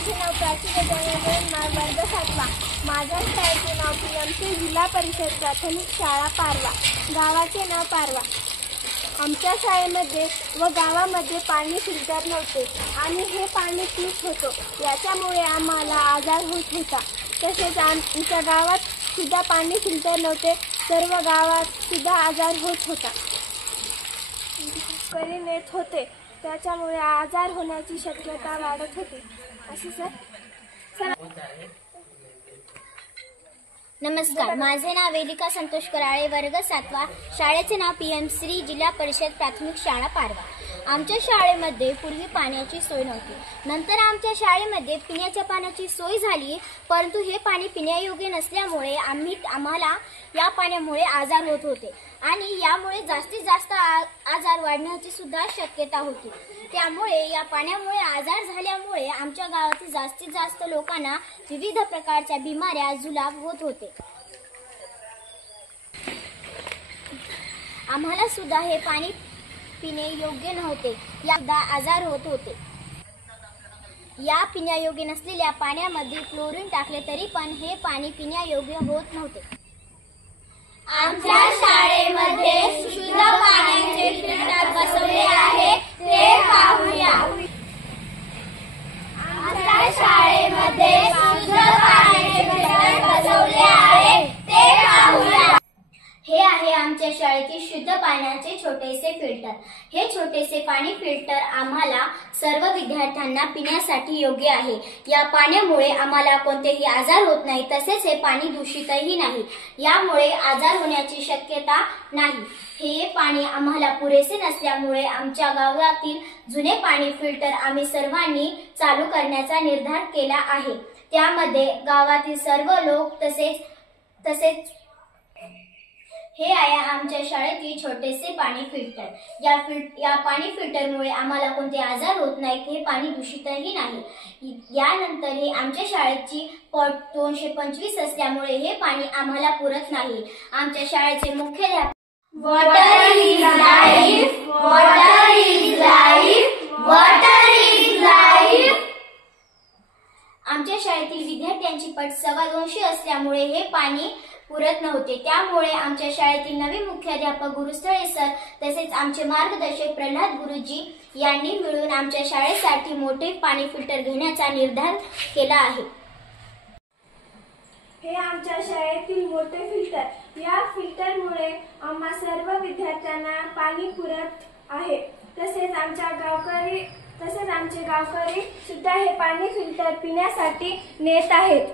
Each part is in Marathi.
माझे नाव प्राची वर्ग 7वा। माझ्या शाळेचे नाव PMC जिल्हा परिषद प्राथमिक शाळा पारवा। गावाचे नाव पारवा। आमच्या शाळेमध्ये व गावामध्ये पाणी फिल्टर नव्हते आणि हे पाणी पीत होतो, याच्यामुळे आम्हाला आजार होत होता। तसेच आमच्या गावात सुद्धा पाणी फिल्टर नव्हते, सर्व गावात सुद्धा आजार होत होता, करीन येत होते, त्याच्यामुळे आजार होण्याची शक्यता वाढत होती। असे सर। नमस्कार, माझे नाव वेदिका संतोष कराळे, वर्ग 7वा। शाळेचे नाव PMC जिल्हा परिषद प्राथमिक शाळा पारवा। आमच्या शाळेमध्ये पूर्वी पाण्याची सोय नव्हती, नंतर आमच्या शाळेमध्ये पिण्याच्या पाण्याची सोय झाली, परंतु हे पाणी पिण्यायोग्य नसल्यामुळे आम्हाला या पाण्यामुळे आजार होत होते आणि यामुळे जास्तीत जास्त आजार वाढण्याची सुद्धा शक्यता होती। त्यामुळे या पाण्यामुळे आजार झाल्यामुळे आमच्या गावातील जास्तीत जास्त लोकांना विविध प्रकारच्या बिमाऱ्या जुलाब होत होते। आम्हाला सुद्धा हे पाणी पिणे योग्य नव्हते, यादा आजार होत होते। या पिण्यायोग्य नसलेल्या पाण्यामध्ये क्लोरीन टाकले तरी पण हे पाणी पिण्यायोग्य होत नव्हते। आमच्या शाळेमध्ये शुद्ध पाण्याचे फिल्टर बसवले आहे, ते पाहूया। आमच्या शाळेमध्ये शुद्ध पाण्याचे फिल्टर बसवले आहे, ते पाहूया। हे आहे आमच्या शाळेतील शुद्ध पाण्याचे छोटेसे फिल्टर। हे छोटेसे पाणी फिल्टर आम्हाला सर्व विद्यार्थ्यांना पिण्यासाठी योग्य आहे। या पाण्यामुळे आम्हाला कोणतेही आजार होत नाही, तसेच हे पाणी दूषितही नाही, यामुळे आजार होण्याची शक्यता नाही। हे पाणी आम्हाला पुरेसे नसल्यामुळे आमच्या गावातील जुने पाणी फिल्टर आम्ही सर्वांनी चालू करण्याचा निर्धार केला आहे। त्यामध्ये गावातील सर्व लोक तसेच हे आहे आमच्या शाळेतील छोटेसे पाणी फिल्टर। या पाणी फिल्टरमुळे आम्हाला कोणते आजार होत नाहीत, हे पाणी दूषितही नाही। यानंतर हे आमच्या शाळेची पट 225 असल्यामुळे हे पाणी आम्हाला पुरत नाही। आमच्या शाळेचे मुख्याध्यापक water is life, water is life, water is life. आमच्या शाळेतील विद्यार्थ्यांची पट 225 असल्यामुळे हे पाणी पुरत नव्हते, त्यामुळे आमच्या शाळेतील नवीन मुख्याध्यापक गुरुस्थळे सर तसेच आमचे मार्गदर्शक प्रल्हाद गुरुजी यांनी मिळून आमच्या शाळेसाठी मोठे पाणी फिल्टर घेण्याचा निर्धार केला आहे। हे आमच्या शाळेतील मोठे फिल्टर। या फिल्टरमुळे आम्हा सर्व विद्यार्थ्यांना पाणी पुरत आहे। तसेच आमचे गावकरी सुद्धा हे पाणी फिल्टर पिण्यासाठी नेत आहेत।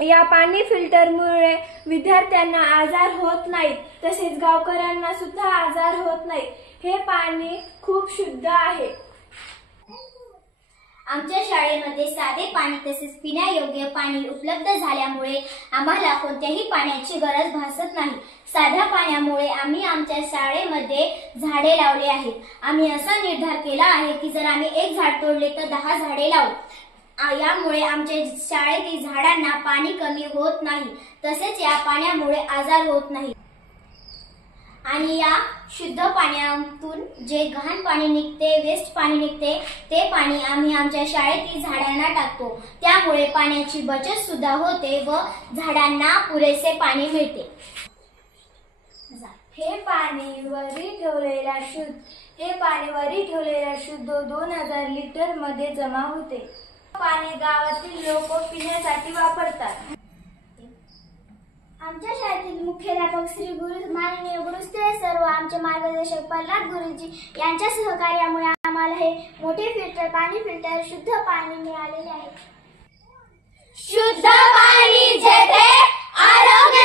या पाणी फिल्टरमुळे विद्यार्थ्यांना आजार होत नाहीत, तसेच गावकऱ्यांना सुद्धा आजार होत नाही। हे पाणी खूप शुद्ध आहे। आमच्या शाळेमध्ये साधे पाणी तसेच पिण्यायोग्य पाणी उपलब्ध झाल्यामुळे आम्हाला कोणत्याही पाण्याची गरज भासत नाही। साध्या पाण्यामुळे आम्ही आमच्या शाळेमध्ये झाडे लावले आहेत। आम्ही असा निर्धार केला आहे की जर आम्ही एक झाड तोडले तर 10 झाडे लावू। यामुळे आमच्या शाळेतील झाडांना पाणी कमी होत नाही, तसेच या पाण्यामुळे आजार होत नाही। आणि या शुद्ध पाण्यातून जे घाण पाणी निघते, वेस्ट पाणी निघते, ते पाणी आम्ही आमच्या शाळेतील झाडांना टाकतो। त्यामुळे पाण्याची बचत सुद्धा होते व झाडांना पुरेसे पाणी मिळते। हे पाणी वरी ठेवलेल्या शुद्ध 2000 लिटर मध्ये जमा होते। पाणी गावातील लोक पिण्यासाठी वापरतात। आमच्या शाळेतील मुख्याध्यापक श्री माननीय गुरुस्थळे सर व आमचे मार्गदर्शक प्रल्हाद गुरुजी यांच्या सहकार्यामुळे आम्हाला हे मोठे पाणी फिल्टर शुद्ध पाणी मिळालेले आहे। शुद्ध पाणी जेथे आरोग्य